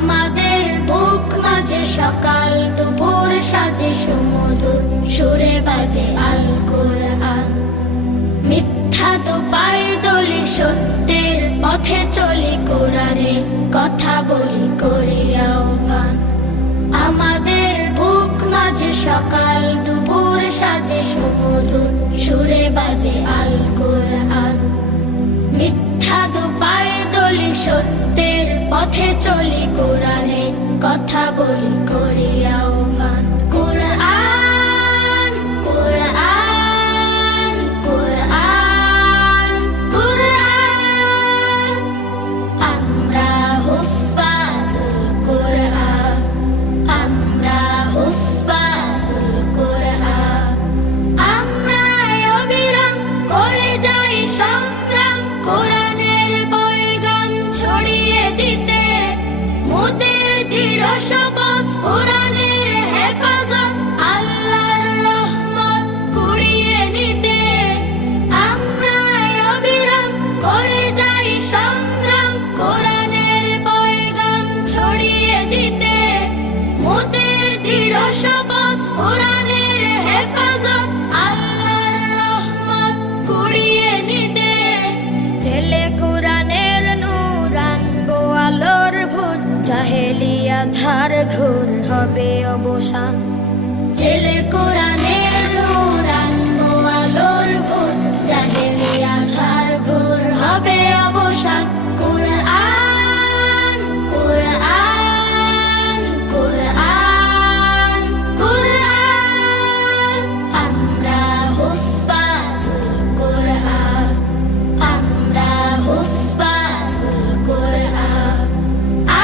আমাদের বুক মাঝে সকাল দুপুর সাজে সুমধুর সুরে বাজে আল কোরআন। মিথ্যা তো পায়ে দলি সত্যের পথে চলি, কোরআনের কথা বলি করি আহ্বান। আমাদের বুক মাঝে সকাল দুপুর সাজে সুমধুর সুরে বাজে আল কোরআন। মিথ্যা তো পায়ে দলি সত্যের পথে চলি, কোরআনের কথা বলি করি আহ্বান। কোরআন কোরআন কোরআন কোরআন, আমরা হুফাজুল কোরআন, আমরা হুফাজুল কোরআন। আমরা অবিরাম করে যাই সংগ্রাম, কোরআনের পয়গাম ছড়িয়ে দিতে। মোদের দৃঢ় শপথ কোরআনের হেফাজত, আল্লাহর রহমত কুড়িয়ে নিতে। আমরা অবিরাম করে যাই সংগ্রাম, কোরআনের পয়গাম ছড়িয়ে দিতে। মোদের দৃঢ় শপথ কোরআনের হেফাজত, আল্লাহর রহমত কুড়িয়ে নিতে। ছেলে কোরআনের নূর আনবো আলোর ভোর, জাহেলিয়া ধার ঘোর হবে অবসান। ছেলে কোরআনের নূর আনবো আলোর ভোর, জাহেলিয়া ধার ঘোর হবে অবসান। কোরআন কোরআন কোরআন কোরআন, আমরা হুফাজুল কোরআন, আমরা হুফাজুল কোরআন।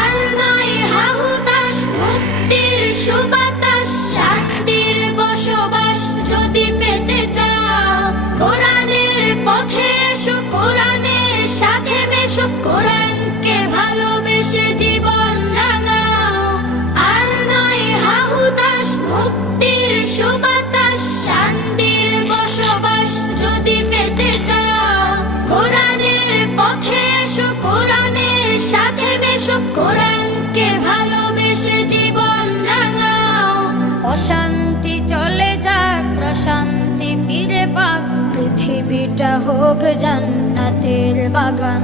আর নয় হাহুতাশ, মুক্তির সুবাতাস, শান্তির বসবাস যদি পেতে চাও, কোরআনের পথে এসো, কোরআনের সাথে মেশো, কোরআনকে ভালোবেসে জীবন রাঙাও। আর নয় হাহুতাশ, মুক্তির সুবাতাস, শান্তির বসবাস যদি পেতে চাও, কোরআনের পথে এসো, কোরআনের সাথে মেশো, কোরআনকে ভালোবেসে জীবন রাঙাও। অশান্তি চলে যাক, প্রশান্তি ফিরে পাক, পৃথিবীটা হোক জান্নাতের বাগান।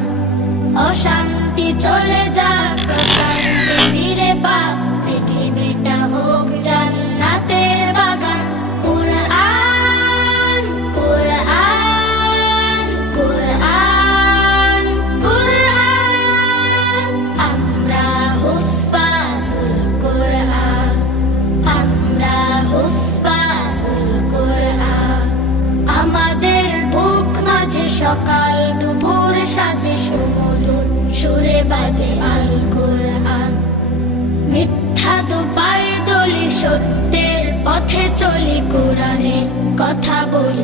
অশান্তি চলে যাক, প্রশান্তি ফিরে পাক, পৃথিবীটা হোক জান্নাতের বাগান। কোরআন কোরআন কোরআন কোরআন, আমরা হুফাজুল কোরআন, আমরা হুফাজুল কোরআন। আমাদের বুক মাঝে সকাল দুপুর সাজে সুমধুর সুরে বাজে আল কোরআন। মিথ্যা তো পায়ে দলি সত্যের পথে চলি, কোরআনের কথা বলি